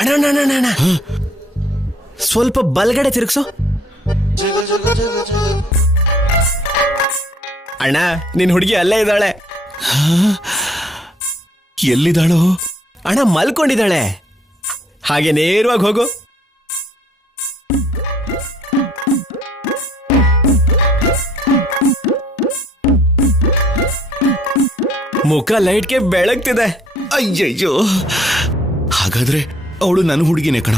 ಅಣ್ಣ ಅಣ್ಣ ಅಣ್ಣ ಅಣ್ಣ ಸ್ವಲ್ಪ ಬಲ್ಗಡೆ ತಿರುಗ್ಸು. ಅಣ್ಣ ನಿನ್ ಹುಡುಗಿ ಅಲ್ಲೇ ಇದ್ದಾಳೆ. ಎಲ್ಲಿದ್ದಾಳೋ? ಅಣ್ಣ ಮಲ್ಕೊಂಡಿದ್ದಾಳೆ. ಹಾಗೆ ನೇರವಾಗಿ ಹೋಗು. ಮುಖ ಲೈಟ್ಗೆ ಬೆಳಗ್ತಿದೆ. ಅಯ್ಯಯ್ಯೋ, ಹಾಗಾದ್ರೆ ಅವಳು ನನ್ನ ಹುಡುಗಿನೇ ಕಣ.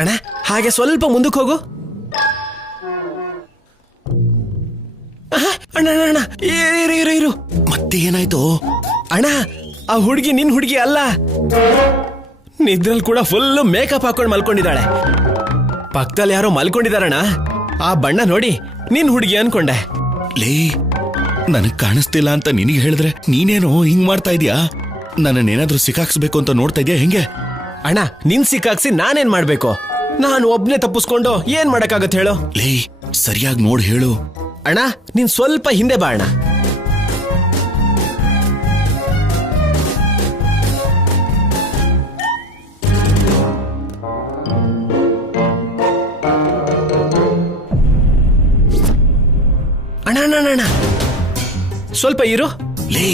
ಅಣ್ಣ ಹಾಗೆ ಸ್ವಲ್ಪ ಮುಂದಕ್ಕೆ ಹೋಗು. ಅಣ್ಣ ಅಣ್ಣ ಇರು ಇರು ಇರು. ಮತ್ತೆ ಏನಾಯ್ತು? ಅಣ್ಣ ಆ ಹುಡುಗಿ ನಿನ್ ಹುಡುಗಿ ಅಲ್ಲ. ನಿದ್ರಲ್ಲಿ ಕೂಡ ಫುಲ್ ಮೇಕಪ್ ಹಾಕೊಂಡು ಮಲ್ಕೊಂಡಿದ್ದಾಳೆ. ಪಕ್ಕದಲ್ಲಿ ಯಾರೋ ಮಲ್ಕೊಂಡಿದಾರಣ್ಣ. ಆ ಬಣ್ಣ ನೋಡಿ ನಿನ್ ಹುಡುಗಿ ಅನ್ಕೊಂಡೆ. ಲೇ, ನನಗ್ ಕಾಣಿಸ್ತಿಲ್ಲ ಅಂತ ನಿನಗೆ ಹೇಳಿದ್ರೆ ನೀನೇನೋ ಹಿಂಗ್ ಮಾಡ್ತಾ ಇದೀಯಾ? ನನ್ನನ್ನೇನಾದ್ರೂ ಸಿಕ್ಕಾಕ್ಸ್ಬೇಕು ಅಂತ ನೋಡ್ತಾ ಇದೀಯಾ ಹೆಂಗೆ? ಅಣ್ಣ ನಿನ್ ಸಿಕ್ಕಾಕ್ಸಿ ನಾನೇನ್ ಮಾಡ್ಬೇಕು? ನಾನು ಒಬ್ನೇ ತಪ್ಪಿಸ್ಕೊಂಡು ಏನ್ ಮಾಡಕ್ಕಾಗತ್ತೆ ಹೇಳು? ಲೇ, ಸರಿಯಾಗಿ ನೋಡ್ ಹೇಳು. ಅಣ್ಣ ನೀನ್ ಸ್ವಲ್ಪ ಹಿಂದೆ ಬಾ ಅಣ್ಣ. ಅಣ್ಣ ಅಣ್ಣ ಅಣ್ಣ ಸ್ವಲ್ಪ ಇರು. ಲೇ,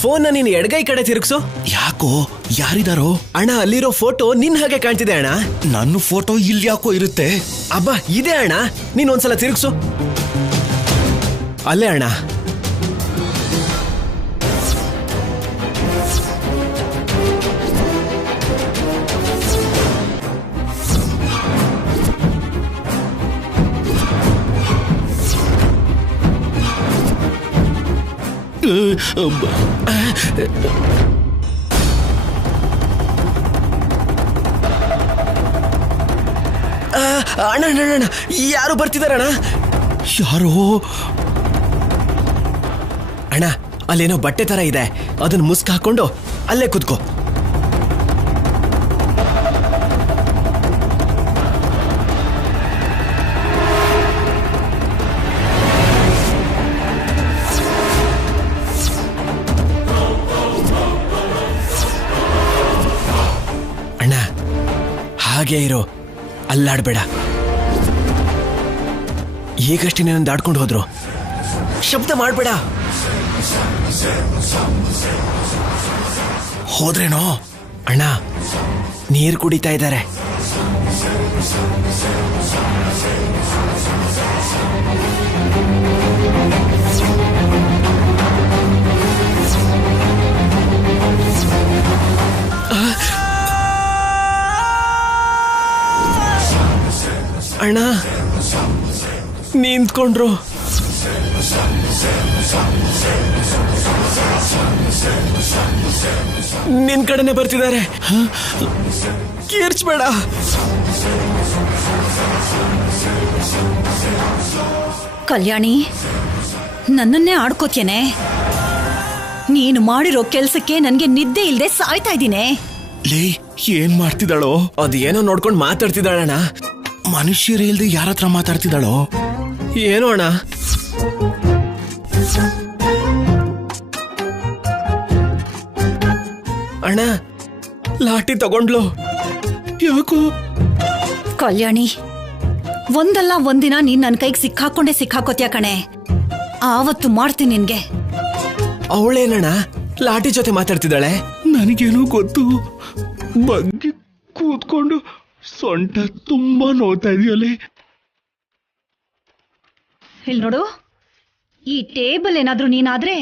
ಫೋನ್ನ ನೀನ್ ಎಡಗೈ ಕಡೆ ತಿರುಗ್ಸು. ಯಾಕೋ? ಯಾರಿದಾರೋ? ಅಣ್ಣ ಅಲ್ಲಿರೋ ಫೋಟೋ ನಿನ್ ಹಾಗೆ ಕಾಣ್ತಿದೆ ಅಣ್ಣ. ನನ್ನ ಫೋಟೋ ಇಲ್ಲಿ ಯಾಕೋ ಇರುತ್ತೆ? ಅಬ್ಬಾ ಇದೆ ಅಣ್ಣ, ನೀನ್ ಒಂದ್ಸಲ ತಿರುಗ್ಸು. ಅಲ್ಲೇ ಅಣ್ಣ. ಅಣ್ಣ ಅಣ್ಣ ಅಣ್ಣ ಯಾರು ಬರ್ತಿದಾರಣ್ಣ? ಯಾರೋ? ಅಣ್ಣ ಅಲ್ಲೇನೋ ಬಟ್ಟೆ ತರ ಇದೆ, ಅದನ್ನ ಮುಸ್ಕ್ ಹಾಕೊಂಡು ಅಲ್ಲೇ ಕುತ್ಕೋ. ಅಣ್ಣ ಹಾಗೆ ಇರೋ, ಅಲ್ಲಾಡ್ಬೇಡ. ಈಗಷ್ಟೇ ನನ್ನ ದಾಡ್ಕೊಂಡು ಹೋದ್ರು. ಶಬ್ದ ಮಾಡ್ಬೇಡ. ಹೋದ್ರೇನೋ? ಅಣ್ಣ ನೀರು ಕುಡಿತಾ ಇದ್ದಾರೆ. ಅಣ್ಣ ನಿಂತ್ಕೊಂಡ್ರು. ನಿನ್ ಕಡೆನೆ ಬರ್ತಿದ್ದಾರೆ. ಕೀರ್ಚ್ಬೇಡ. ಕಲ್ಯಾಣಿ, ನನ್ನನ್ನೇ ಆಡ್ಕೋತೇನೆ. ನೀನು ಮಾಡಿರೋ ಕೆಲ್ಸಕ್ಕೆ ನನ್ಗೆ ನಿದ್ದೆ ಇಲ್ದೆ ಸಾಯ್ತಾ ಇದ್ದೀನಿ. ಲೇ, ಏನ್ ಮಾಡ್ತಿದ್ದಾಳೋ? ಅದೇನೋ ನೋಡ್ಕೊಂಡು ಮಾತಾಡ್ತಿದ್ದಾಳಣ್ಣ. ಮನುಷ್ಯರೇ ಇಲ್ದೆ ಯಾರ ಹತ್ರ ಮಾತಾಡ್ತಿದ್ದಾಳೋ? ಏನೋ ಅಣ್ಣ. ಅಣ್ಣ ಲಾಠಿ ತಗೊಂಡ್ಲು. ಯಾಕೋ? ಕಲ್ಯಾಣಿ, ಒಂದಲ್ಲ ಒಂದಿನ ನೀನ್ ನನ್ ಕೈಗೆ ಸಿಕ್ಕಾಕೋತ್ಯಾ ಕಣೆ. ಆವತ್ತು ಮಾಡ್ತೀನಿ ನಿನ್ಗೆ. ಅವಳೇನಣ್ಣ ಲಾಠಿ ಜೊತೆ ಮಾತಾಡ್ತಿದ್ದಾಳೆ? ನನಗೇನೋ ಗೊತ್ತು. ಬಗ್ಗೆ ಕೂತ್ಕೊಂಡು ಸೊಂಟ ತುಂಬಾ ನೋಡ್ತಾ ಇದೆಯಲ್ಲೇ. ಇಲ್ಲಿ ನೋಡು, ಈ ಟೇಬಲ್ ಏನಾದ್ರೂ ನೀನಾದ್ರೆ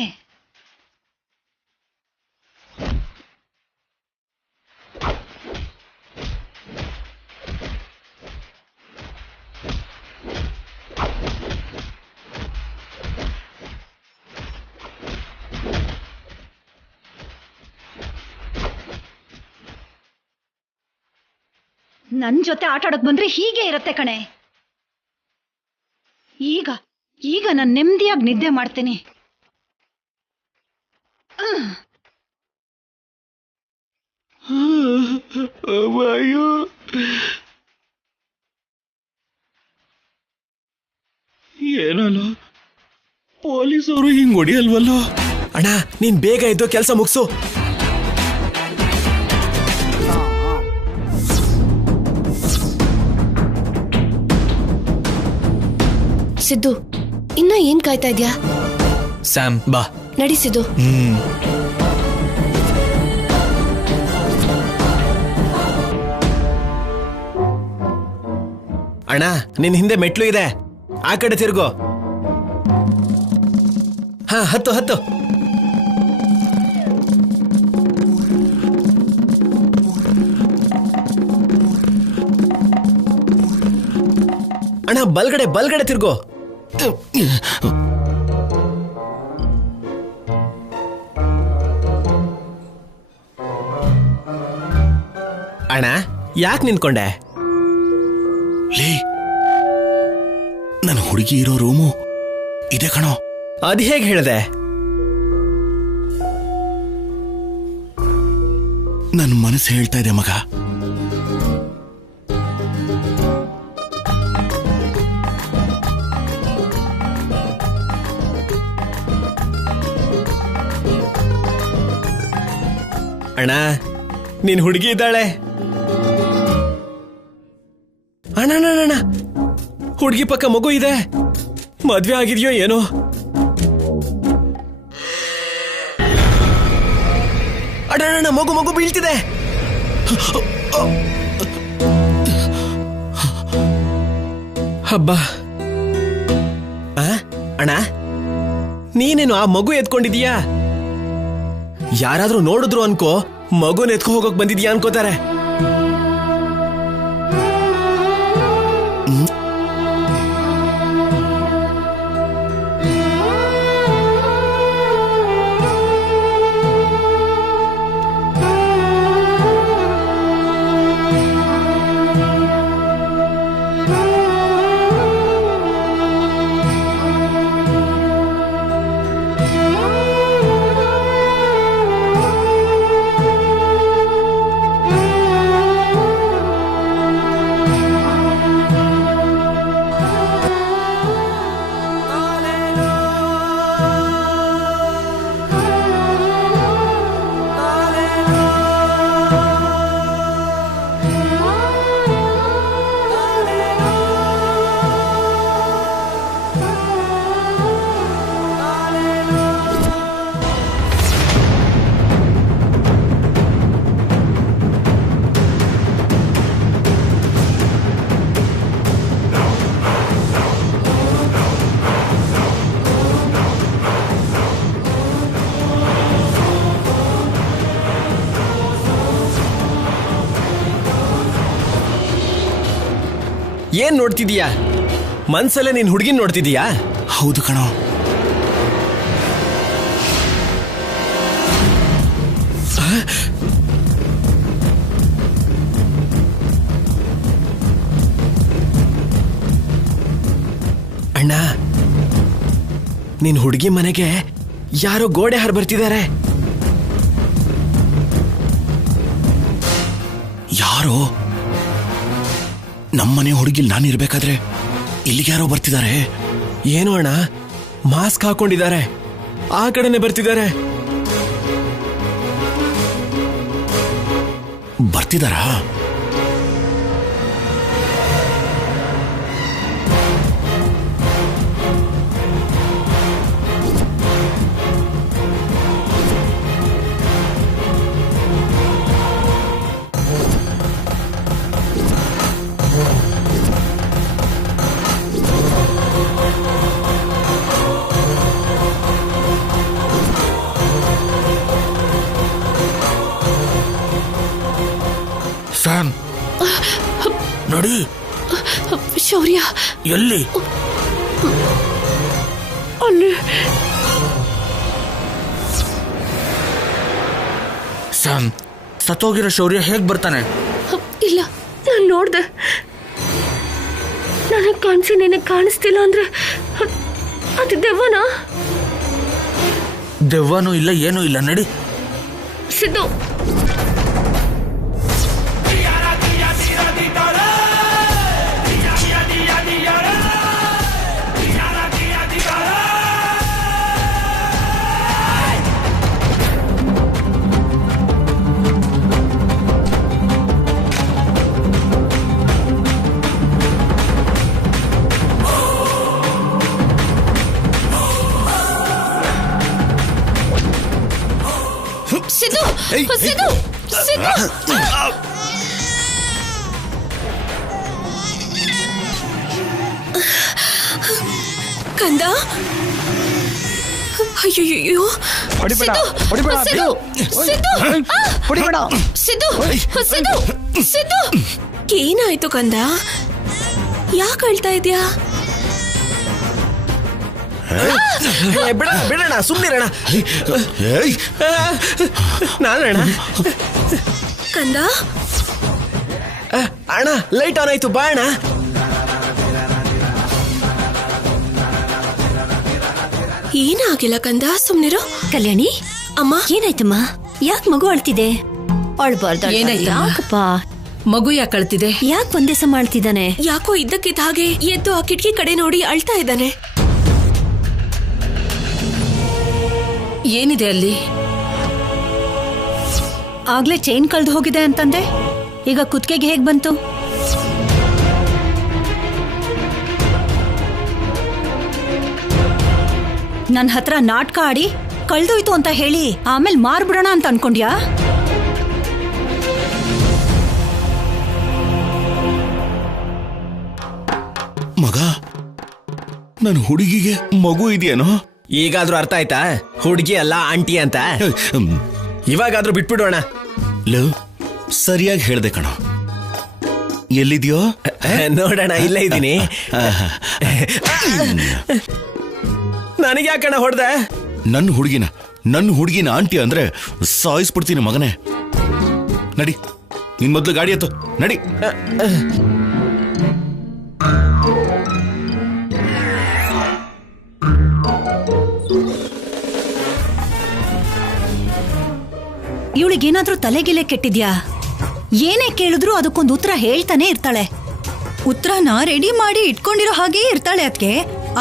ನನ್ ಜೊತೆ ಆಟ ಆಡಕ್ ಬಂದ್ರೆ ಹೀಗೆ ಇರತ್ತೆ ಕಣೆ. ಈಗ ನಾನು ನೆಮ್ಮದಿಯಾಗಿ ನಿದ್ದೆ ಮಾಡ್ತೀನಿ. ಅಯ್ಯೋ, ಏನಲ್ಲ ಪೊಲೀಸವರು ಹಿಂಗ್ ಹೊಡಿಯಲ್ವಲ್ಲ? ಅಣ್ಣ ನೀನ್ ಬೇಗ ಇದ್ದು ಕೆಲಸ ಮುಗಿಸು. ಸಿದ್ದು, ಇನ್ನ ಏನ್ ಕಾಯ್ತಾ ಇದ್ಯಾ? ಸ್ಯಾಮ್ ಬಾ. ನಡಿ ಸಿದ್ದು. ಅಣ್ಣ, ನಿನ್ ಹಿಂದೆ ಮೆಟ್ಲು ಇದೆ, ಆ ಕಡೆ ತಿರ್ಗೋ. ಹಾ, ಹತ್ತು ಹತ್ತು. ಅಣ್ಣ, ಬಲ್ಗಡೆ ಬಲ್ಗಡೆ ತಿರ್ಗೋ. ಅಣ್ಣ, ಯಾಕೆ ನಿಂತ್ಕೊಂಡೆ? ಲೇ, ನನ್ನ ಹುಡುಗಿ ಇರೋ ರೂಮು ಇದೆ ಕಣೋ. ಅದು ಹೇಗೆ ಹೇಳಿದೆ? ನನ್ನ ಮನಸ್ಸು ಹೇಳ್ತಾ ಇದೆ ಮಗ. ಅಣ್ಣ, ನೀನ್ ಹುಡುಗಿ ಇದ್ದಾಳೆ. ಅಣ್ಣ ಅಣ್ಣ ಅಣ್ಣ, ಹುಡುಗಿ ಪಕ್ಕ ಮಗು ಇದೆ. ಮದ್ವೆ ಆಗಿದೆಯೋ ಏನೋ? ಅಣ್ಣ, ಮಗು ಮಗು ಬೀಳ್ತಿದೆ. ಹಬ್ಬ. ಅಣ್ಣ, ನೀನೇನು ಆ ಮಗು ಎತ್ಕೊಂಡಿದೀಯಾ? ಯಾರಾದ್ರೂ ನೋಡಿದ್ರು ಅನ್ಕೋ, ಮಗುನ ಎತ್ಕೊ ಹೋಗೋಕ್ ಬಂದಿದ್ಯಾ ಅನ್ಕೋತಾರೆ. ಏನ್ ನೋಡ್ತಿದೀಯಾ? ಮನ್ಸಲ್ಲೇ ನೀನ್ ಹುಡುಗಿನ ನೋಡ್ತಿದೀಯಾ? ಹೌದು ಕಣೋ. ಅಣ್ಣ, ನಿನ್ ಹುಡುಗಿ ಮನೆಗೆ ಯಾರೋ ಗೋಡೆ ಹಾರ್ ಬರ್ತಿದ್ದಾರೆ. ಯಾರೋ? ನಮ್ಮನೆ ಹುಡುಗಿಲ್ ನಾನಿರ್ಬೇಕಾದ್ರೆ ಇಲ್ಲಿಗೆ ಯಾರೋ ಬರ್ತಿದ್ದಾರೆ. ಏನು ಅಣ್ಣ, ಮಾಸ್ಕ್ ಹಾಕೊಂಡಿದ್ದಾರೆ, ಆ ಕಡೆನೆ ಬರ್ತಿದ್ದಾರೆ. ಬರ್ತಿದಾರಾ? ಸ್ಯಾಮ್, ನೋಡಿ. ಶೌರ್ಯ ಎಲ್ಲಿ? ಅಲ್ಲಿ. ಸ್ಯಾಮ್, ಸತ್ತೋಗಿರೋ ಶೌರ್ಯ ಹೇಗ್ ಬರ್ತಾನೆ? ಇಲ್ಲ, ನಾನು ನೋಡ್ದೆ. ನನಗೆ ಕಾಣಿಸಿ ನಿನಗೆ ಕಾಣಿಸ್ತಿಲ್ಲ ಅಂದ್ರೆ ಅದು ದೆವ್ವನಾ? ದೆವ್ವನೂ ಇಲ್ಲ, ಏನೂ ಇಲ್ಲ. ನಡಿ ಸಿದ್ದು. ಸಿದ್ದು ಸಿದ್ದು ಸಿದ್ದು ಕಂದ ಅಯ್ಯೋ ಸಿದ್ದು ಏನಾಯ್ತು ಕಂದ ಯಾಕೆ ಅಳ್ತಾ ಇದ್ಯಾ ಬಿಡೋಣ ಸುಮ್ಮನಿರೋಣ ನಾನಣ್ಣ ಕಂದ ಅಣ್ಣ ಲೈಟ್ ಆನ್ ಆಯ್ತು ಬಾ ಅಣ್ಣ ಏನಾಗಿಲ್ಲ ಕಂದ ಸುಮ್ನಿರು ಕಲ್ಯಾಣಿ ಅಮ್ಮ ಏನಾಯ್ತಮ್ಮ ಯಾಕೆ ಮಗು ಅಳ್ತಿದೆ ಅಳ್ಬಾರ್ದು ಯಾಕಪ್ಪ ಮಗು ಯಾಕೆ ಅಳ್ತಿದೆ ಯಾಕೆ ಒಂದೇ ಸಮ ಅಳ್ತಿದ್ದಾನೆ ಯಾಕೋ ಇದ್ದಕ್ಕಿದ್ದ ಹಾಗೆ ಎದ್ದು ಆ ಕಿಟಕಿ ಕಡೆ ನೋಡಿ ಅಳ್ತಾ ಇದ್ದಾನೆ ಏನಿದೆ ಅಲ್ಲಿ ಆಗ್ಲೇ ಚೈನ್ ಕಳ್ದು ಹೋಗಿದೆ ಅಂತಂದೆ ಈಗ ಕುತ್ತಿಗೆಗೆ ಹೇಗ್ ಬಂತು ನನ್ನ ಹತ್ರ ನಾಟಕ ಆಡಿ ಕಳ್ದೋಯ್ತು ಅಂತ ಹೇಳಿ ಆಮೇಲೆ ಮಾರ್ಬಿಡೋಣ ಅಂತ ಅನ್ಕೊಂಡ್ಯಾ ಮಗ ನನ್ನ ಹುಡುಗಿಗೆ ಮಗು ಇದೆಯೇನೋ ಈಗಾದ್ರೂ ಅರ್ಥ ಆಯ್ತಾ ಹುಡುಗಿ ಅಲ್ಲ ಆಂಟಿ ಅಂತ ಇವಾಗಾದ್ರೂ ಬಿಟ್ಬಿಡೋಣ ಸರಿಯಾಗಿ ಹೇಳ್ದೆ ಕಣೋ ಎಲ್ಲಿದ್ಯೋ ನೋಡೋಣ ಇಲ್ಲೇ ಇದ್ದೀನಿ ನನಗೆ ಯಾಕಣ್ಣ ಹೊಡೆದೆ ನನ್ನ ಹುಡುಗಿನ ಆಂಟಿ ಅಂದ್ರೆ ಸಾಯಿಸ್ಬಿಡ್ತೀನಿ ಮಗನೇ ನಡಿ ನಿನ್ ಮೊದ್ಲು ಗಾಡಿ ಎತ್ತು ನಡಿ ಇವಳಿಗೇನಾದ್ರೂ ತಲೆಗಿಲೆ ಕೆಟ್ಟಿದ್ಯಾ ಏನೇ ಕೇಳಿದ್ರು ಅದಕ್ಕೊಂದು ಉತ್ತರ ಹೇಳ್ತಾನೆ ಇರ್ತಾಳೆ ಉತ್ತರನ ರೆಡಿ ಮಾಡಿ ಇಟ್ಕೊಂಡಿರೋ ಹಾಗೆ ಇರ್ತಾಳೆ ಅದಕ್ಕೆ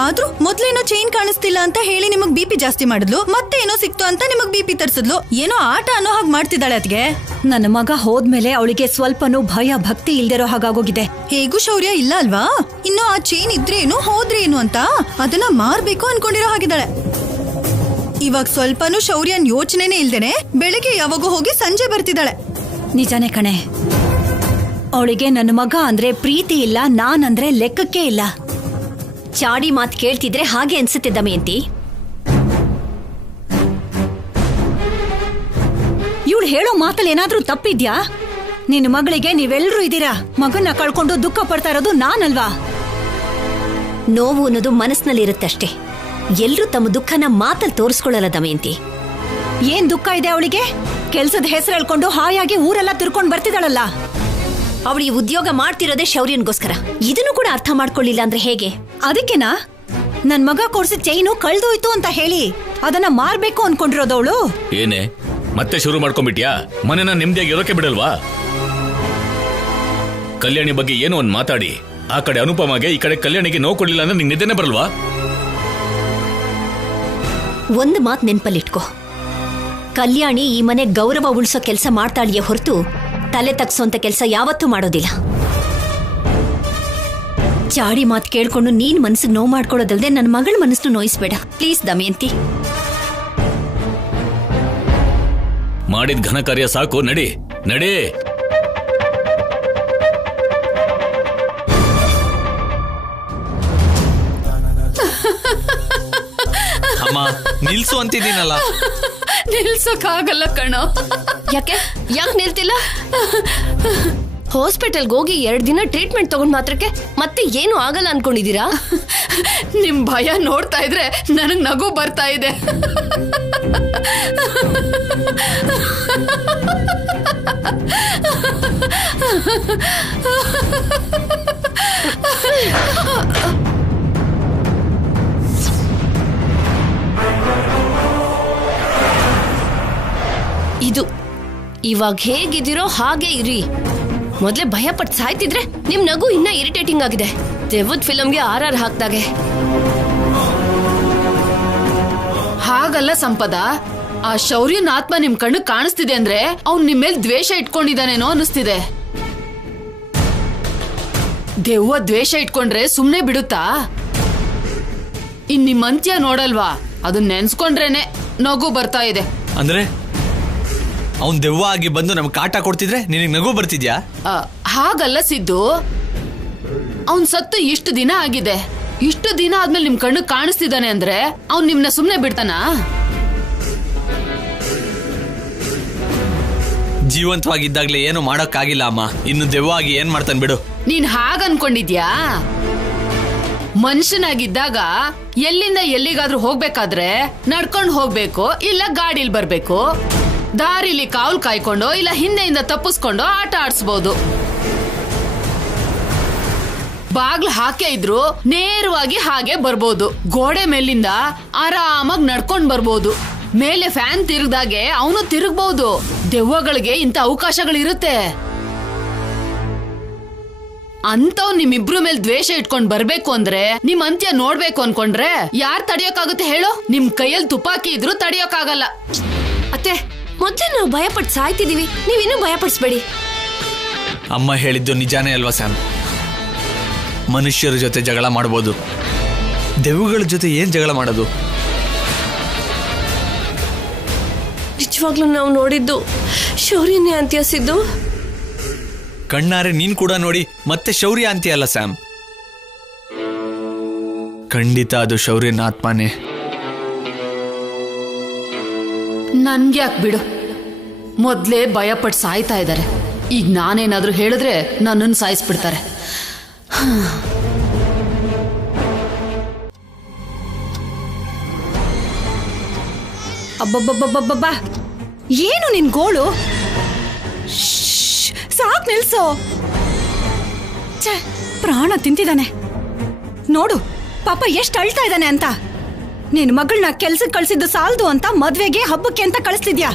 ಆದ್ರೂ ಮೊದ್ಲೇನೋ ಚೈನ್ ಕಾಣಿಸ್ತಿಲ್ಲ ಅಂತ ಹೇಳಿ ನಿಮಗ್ ಬಿಪಿ ಜಾಸ್ತಿ ಮಾಡಿದ್ಲು ಮತ್ತೆ ಏನೋ ಸಿಕ್ತು ಅಂತ ನಿಮಗ್ ಬಿಪಿ ತರ್ಸಿದ್ಲು ಏನೋ ಆಟ ಅನ್ನೋ ಹಾಗೆ ಮಾಡ್ತಿದ್ದಾಳೆ ಅದಕ್ಕೆ ನನ್ನ ಮಗ ಹೋದ್ಮೇಲೆ ಅವಳಿಗೆ ಸ್ವಲ್ಪನೂ ಭಯ ಭಕ್ತಿ ಇಲ್ದಿರೋ ಹಾಗಾಗೋಗಿದೆ ಹೇಗೂ ಶೌರ್ಯ ಇಲ್ಲ ಅಲ್ವಾ ಇನ್ನು ಆ ಚೈನ್ ಇದ್ರೇನು ಹೋದ್ರೇನು ಅಂತ ಅದನ್ನ ಮಾರ್ಬೇಕು ಅನ್ಕೊಂಡಿರೋ ಹಾಗಿದ್ದಾಳೆ ಇವಾಗ ಸ್ವಲ್ಪನೂ ಶೌರ್ಯನ್ ಯೋಚನೆನೇ ಇಲ್ದೇನೆ ಬೆಳಿಗ್ಗೆ ಯಾವಾಗೂ ಹೋಗಿ ಸಂಜೆ ಬರ್ತಿದ್ದಾಳೆ ನಿಜಾನೇ ಕಣೆ ಅವಳಿಗೆ ನನ್ನ ಮಗ ಅಂದ್ರೆ ಪ್ರೀತಿ ಇಲ್ಲ ನಾನಂದ್ರೆ ಲೆಕ್ಕಕ್ಕೆ ಇಲ್ಲ ಚಾಡಿ ಮಾತು ಕೇಳ್ತಿದ್ರೆ ಹಾಗೆ ಅನ್ಸುತ್ತೆ ದಮಯಂತಿ ಇವಳು ಹೇಳೋ ಮಾತಲ್ಲಿ ಏನಾದ್ರೂ ತಪ್ಪಿದ್ಯಾ ನಿನ್ನ ಮಗಳಿಗೆ ನೀವೆಲ್ಲರೂ ಇದ್ದೀರಾ ಮಗನ್ನ ಕಳ್ಕೊಂಡು ದುಃಖ ಪಡ್ತಾ ಇರೋದು ನಾನಲ್ವಾ ನೋವು ಅನ್ನೋದು ಮನಸ್ಸಿನಲ್ಲಿರುತ್ತಷ್ಟೇ ಎಲ್ರೂ ತಮ್ಮ ದುಃಖನ ಮಾತಲ್ಲಿ ತೋರಿಸ್ಕೊಳ್ಳಲ್ಲ ದಮಯಂತಿ ಏನ್ ದುಃಖ ಇದೆ ಅವಳಿಗೆ ಕೆಲ್ಸದ ಹೆಸರು ಹೇಳ್ಕೊಂಡು ಹಾಯಾಗಿ ಊರೆಲ್ಲ ತಿರ್ಕೊಂಡ್ ಬರ್ತಿದ್ದಾಳಲ್ಲ ಅವಳು ಈ ಉದ್ಯೋಗ ಮಾಡ್ತಿರೋದೇ ಶೌರ್ಯನ್ಗೋಸ್ಕರ ಇದನ್ನು ಕೂಡ ಅರ್ಥ ಮಾಡ್ಕೊಳ್ಳಿಲ್ಲ ಅಂದ್ರೆ ಹೇಗೆ ಅದಕ್ಕೆನಾ ನನ್ ಮಗ ಕೊಡ್ಸಿದ ಚೈನು ಕಳ್ದೋಯ್ತು ಅಂತ ಹೇಳಿ ಅದನ್ನ ಮಾರ್ಬೇಕು ಅನ್ಕೊಂಡಿರೋದವಳು ಏನೇ ಮತ್ತೆ ಶುರು ಮಾಡ್ಕೊಂಡ್ಬಿಟ್ಯಾ ಮನೆನ ನೆಮ್ಮದಿಯಾಗಿ ಇರೋಕೆ ಬಿಡಲ್ವಾ ಕಲ್ಯಾಣಿ ಬಗ್ಗೆ ಏನೋ ಒಂದ್ ಮಾತಾಡಿ ಆ ಕಡೆ ಅನುಪಮಗೆ ಈ ಕಡೆ ಕಲ್ಯಾಣಿಗೆ ನೋವು ಕೊಡ್ಲಿಲ್ಲ ಅಂದ್ರೆ ನಿಂಗೆ ನಿದ್ದೆನೇ ಬರಲ್ವಾ ಒಂದು ಮಾತು ನೆನ್ಪಲ್ಲಿಟ್ಕೋ ಕಲ್ಯಾಣಿ ಈ ಮನೆ ಗೌರವ ಉಳಿಸೋ ಕೆಲಸ ಮಾಡ್ತಾಳಿಯೇ ಹೊರತು ತಲೆ ತಗ್ಸೋಂತ ಕೆಲಸ ಯಾವತ್ತೂ ಮಾಡೋದಿಲ್ಲ ಚಾಡಿ ಮಾತು ಕೇಳ್ಕೊಂಡು ನೀನ್ ಮನ್ಸಿಗೆ ನೋವು ಮಾಡ್ಕೊಳ್ಳೋದಲ್ದೆ ನನ್ನ ಮಗಳ ಮನಸ್ಸು ನೋಯಿಸ್ಬೇಡ ಪ್ಲೀಸ್ ದಮಯಂತಿ ಮಾಡಿದ ಘನ ಕಾರ್ಯ ಸಾಕು ನಡಿ ನಡಿ ಅಮ್ಮ ನಿಲ್ಸು ಅಂತಿದ್ದೀನಲ್ಲ ನಿಲ್ಸಕ್ಕಾಗಲ್ಲ ಕಣೋ ಯಾಕೆ ನಿಲ್ತಿಲ್ಲ ಹಾಸ್ಪಿಟಲ್ಗೆ ಹೋಗಿ 2 ದಿನ ಟ್ರೀಟ್ಮೆಂಟ್ ತಗೊಂಡ್ ಮಾತ್ರಕ್ಕೆ ಮತ್ತೆ ಏನು ಆಗಲ್ಲ ಅನ್ಕೊಂಡಿದೀರಾ ನಿಮ್ ಭಯ ನೋಡ್ತಾ ಇದ್ರೆ ನನಗ್ ನಗು ಬರ್ತಾ ಇದೆ ಇದು ಇವಾಗ ಹೇಗಿದ್ದೀರೋ ಹಾಗೆ ಇರಿ ಮೊದ್ಲೇ ಭಯ ಪಟ್ಟು ಸಾಯ್ತಿದ್ರೆ ನಿಮ್ ನಗು ಇನ್ನ ಇರಿಟೇಟಿಂಗ್ ಆಗಿದೆ ದೆವ್ವದ ಫಿಲಂಗೆ RR ಹಾಕ್ದಾಗೆ ಹಾಗಲ್ಲ ಸಂಪದ ಆ ಶೌರ್ಯನ ಆತ್ಮ ನಿಮ್ ಕಣ್ಣು ಕಾಣಿಸ್ತಿದೆ ಅಂದ್ರೆ ಅವ್ನ್ ನಿಮ್ ಮೇಲೆ ದ್ವೇಷ ಇಟ್ಕೊಂಡಿದ್ದಾನೇನೋ ಅನಿಸ್ತಿದೆ ದೆವ್ವ ದ್ವೇಷ ಇಟ್ಕೊಂಡ್ರೆ ಸುಮ್ನೆ ಬಿಡುತ್ತಾ ಇನ್ ನಿಮ್ ಅಂತ್ಯ ನೋಡಲ್ವಾ ಅದನ್ನ ನೆನ್ಸ್ಕೊಂಡ್ರೇನೆ ನಗು ಬರ್ತಾ ಇದೆ ಅಂದ್ರೆ ಅವ್ನ್ ದೆವ್ವ ಆಗಿ ಬಂದು ನಮ್ಗೆ ಕಾಟ ಕೊಡ್ತಿದ್ರೆ ನಿನಗೆ ನಗು ಬರ್ತಿದ್ಯಾ? ಹಾಗಲ್ಲ ಸಿದ್ದು, ಅವನ್ ಸತ್ತು ಇಷ್ಟು ದಿನ ಆಗಿದೆ. ಇಷ್ಟು ದಿನ ಆದ್ಮೇಲೆ ನಿಮ್ ಕಣ್ಣು ಕಾಣಿಸ್ತಿದ್ದಾನೆ ಅಂದ್ರೆ ಅವ್ನ್ ನಿಮ್ನ ಸುಮ್ನೆ ಬಿಡ್ತಾನಾ? ಜೀವಂತವಾಗಿದ್ದಾಗ್ಲೇ ಏನು ಮಾಡೋಕ್ಕಾಗಿಲ್ಲ ಅಮ್ಮ. ಇನ್ನು ದೆವ್ವ ಆಗಿ ಏನ್ ಮಾಡ್ತಾನೆ ಬಿಡು. ನೀನ್ ಹಾಗ ಅನ್ಕೊಂಡಿದ್ಯಾ? ಮನುಷ್ಯನಾಗಿದ್ದಾಗ ಎಲ್ಲಿಂದ ಎಲ್ಲಿಗಾದ್ರೂ ಹೋಗ್ಬೇಕಾದ್ರೆ ನಡ್ಕೊಂಡು ಹೋಗ್ಬೇಕು, ಇಲ್ಲ ಗಾಡಿಲ್ ಬರ್ಬೇಕು. ದಾರಿಲಿ ಕಾವಲ್ ಕಾಯ್ಕೊಂಡು ಇಲ್ಲ ಹಿಂದೆಯಿಂದ ತಪ್ಪಿಸ್ಕೊಂಡು ಆಟ ಆಡ್ಸ್ಬೋದು. ಬಾಗ್ಲು ಹಾಕೇ ಇದ್ರು ನೇರವಾಗಿ ಹಾಗೆ ಬರ್ಬೋದು. ಗೋಡೆ ಮೇಲಿಂದ ಆರಾಮಾಗಿ ನಡ್ಕೊಂಡ್ ಬರ್ಬೋದು. ಮೇಲೆ ಫ್ಯಾನ್ ತಿರುಗ್ದಾಗೆ ಅವನು ತಿರುಗ್ಬಹುದು. ದೆವ್ವಗಳಿಗೆ ಇಂಥ ಅವಕಾಶಗಳಿರುತ್ತೆ. ಅಂತವ್ ನಿಮ್ಮಿಬ್ರು ಮೇಲೆ ದ್ವೇಷ ಇಟ್ಕೊಂಡ್ ಬರ್ಬೇಕು ಅಂದ್ರೆ ನಿಮ್ ಅಂತ್ಯ ನೋಡ್ಬೇಕು ಅನ್ಕೊಂಡ್ರೆ ಯಾರ್ ತಡಿಯೋಕಾಗುತ್ತೆ ಹೇಳು? ನಿಮ್ ಕೈಯಲ್ಲಿ ತುಪಾಕಿ ಇದ್ರು ತಡಿಯೋಕಾಗಲ್ಲ. ಅತ್ತೆ, ಮೊದ್ಲೇ ನಾವು ಭಯಪಟ್ಟು ಸಾಯ್ತಿದೀವಿ, ನೀವಿನ್ನೂ ಭಯಪಡಿಸ್ಬೇಡಿ. ಅಮ್ಮ ಹೇಳಿದ್ದು ನಿಜಾನೇ ಅಲ್ವಾ ಸ್ಯಾಮ್? ಮನುಷ್ಯರ ಜೊತೆ ಜಗಳ ಮಾಡ್ಬೋದು, ದೆವ್ವಗಳ ಜೊತೆ ಏನ್ ಜಗಳ ಮಾಡೋದು? ನಿಜವಾಗ್ಲೂ ನಾವು ನೋಡಿದ್ದು ಶೌರ್ಯನೇ ಅಂತ್ಯಸಿದ್ದು. ಕಣ್ಣಾರೆ ನೀನ್ ಕೂಡ ನೋಡಿ ಮತ್ತೆ ಶೌರ್ಯ ಅಂತೀಯಲ್ಲ ಸ್ಯಾಮ್? ಖಂಡಿತ ಅದು ಶೌರ್ಯನ ಆತ್ಮನೇ. ನನ್ಗ್ಯಾಕ್ ಬಿಡು, ಮೊದ್ಲೇ ಭಯಪಟ್ಟು ಸಾಯ್ತಾ ಇದ್ದಾರೆ. ಈಗ ನಾನೇನಾದ್ರೂ ಹೇಳಿದ್ರೆ ನನ್ನನ್ನು ಸಾಯಿಸ್ಬಿಡ್ತಾರೆ. ಅಬ್ಬಬ್ಬಬ್ಬಬ್ಬಬ್ಬ, ಏನು ನಿನ್ ಗೋಳು? ಸಾಕ್ ನಿಲ್ಸೋ. ಛೆ, ಪ್ರಾಣ ತಿಂತಿದ್ದಾನೆ ನೋಡು ಪಾಪ ಎಷ್ಟು ಅಳ್ತಾ ಇದ್ದಾನೆ ಅಂತ. ನಿನ್ ಮಗಳನ್ನ ಕೆಲ್ಸಕ್ಕೆ ಕಳ್ಸಿದ್ದು ಸಾಲದು ಅಂತ ಮದ್ವೆಗೆ ಹಬ್ಬಕ್ಕೆ ಅಂತ ಕಳಿಸ್ತಿದ್ಯಾ?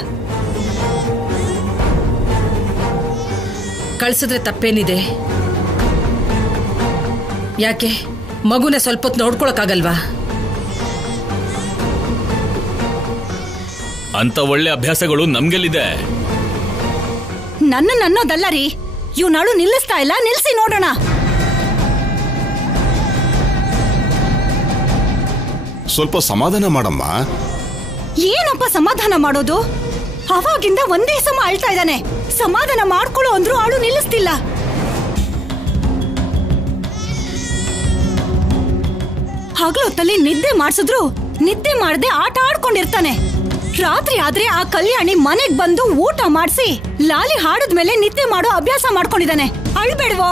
ಕಳ್ಸಿದ್ರೆ ತಪ್ಪೇನಿದೆ? ಯಾಕೆ ಮಗುನ ಸ್ವಲ್ಪ ಹೊತ್ತು ನೋಡ್ಕೊಳಕ್ಕಾಗಲ್ವಾ? ಅಂತ ಒಳ್ಳೆ ಅಭ್ಯಾಸಗಳು ನಮ್ಗೆಲ್ಲಿದೆ? ನನ್ನ ಅನ್ನೋದಲ್ಲ ರೀ, ಇವ್ನಾಳು ನಿಲ್ಲಿಸ್ತಾ ಇಲ್ಲ, ನಿಲ್ಸಿ ನೋಡೋಣ. ಸ್ವಲ್ಪ ಸಮಾಧಾನ ಮಾಡಮ್ಮ. ಏನಪ್ಪ ಸಮಾಧಾನ ಮಾಡೋದು? ಅವಾಗಿಂದ ಒಂದೇ ಸಮ ಅಳ್ತಾ ಇದ್ದಾನೆ. ಸಮಾಧಾನ ಮಾಡ್ಕೊಳ್ಳೋ ಅಂದ್ರೂ ಆಳು ನಿಲ್ಲಿಸ್ತಿಲ್ಲ. ಹಗಲೊತ್ತಲ್ಲಿ ನಿದ್ದೆ ಮಾಡ್ಸಿದ್ರು ನಿದ್ದೆ ಮಾಡದೆ ಆಟ ಆಡ್ಕೊಂಡಿರ್ತಾನೆ. ರಾತ್ರಿ ಆದ್ರೆ ಆ ಕಲ್ಯಾಣಿ ಮನೆಗ್ ಬಂದು ಊಟ ಮಾಡಿಸಿ ಲಾಲಿ ಹಾಡದ್ಮೇಲೆ ನಿದ್ದೆ ಮಾಡೋ ಅಭ್ಯಾಸ ಮಾಡ್ಕೊಂಡಿದ್ದಾನೆ. ಅಳ್ಬೇಡ್ವೋ?